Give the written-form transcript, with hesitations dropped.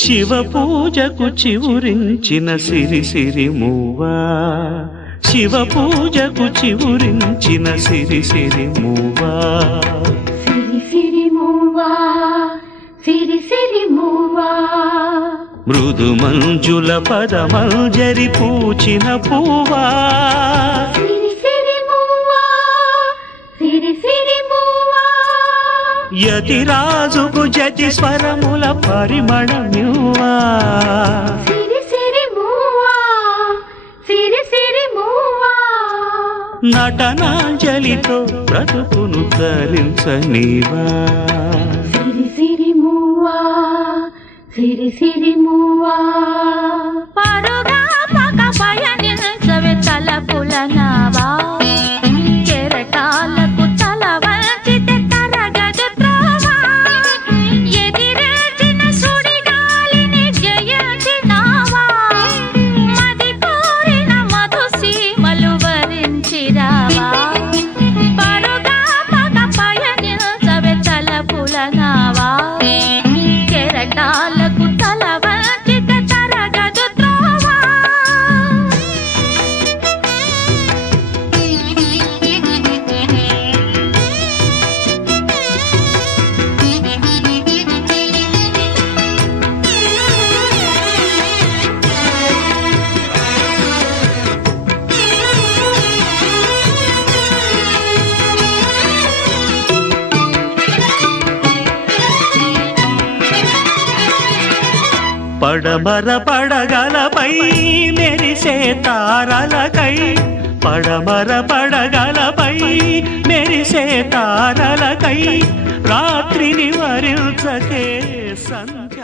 శివ పూజకు చివురించిన సిరి సిరి మూవా, శివ పూజకు చివురించిన సిరి సిరి మూవా, సిరి సిరి మూవా, సిరి సిరి మూవా, మృదు మంజుల పదమంజరి పూచిన పూవా, సిరి సిరి మూవా, సిరి సిరి మూవా, యతిరాజుకు జతి స్వరముల పరిమళమివ్వా, సిరి సిరి మూవా, సిరి సిరి మూవా, నటనాంజలితో బ్రతుకును తరించనీవా, సిరి సిరి మూవా, సిరి సిరి మూవా. పరుగా పక పయనించవే తలపుల నావా, కెరటాలకు తల వంచితే తరగదు త్రోవా, ఎదిరించిన సుడిగాలిని జయించినావా, మది కోరిన మధుసీమలు వరించిరావా. పరుగా పక పయనించవే తలపుల నావా, కెరటాలకు తల వంచితే తరగదు త్రోవా. పడమర పడగలపై మెరిసే తారలకై, పడమర పడగలపై మెరిసే తారలకై, రాత్రిని వరించకే సంధ్య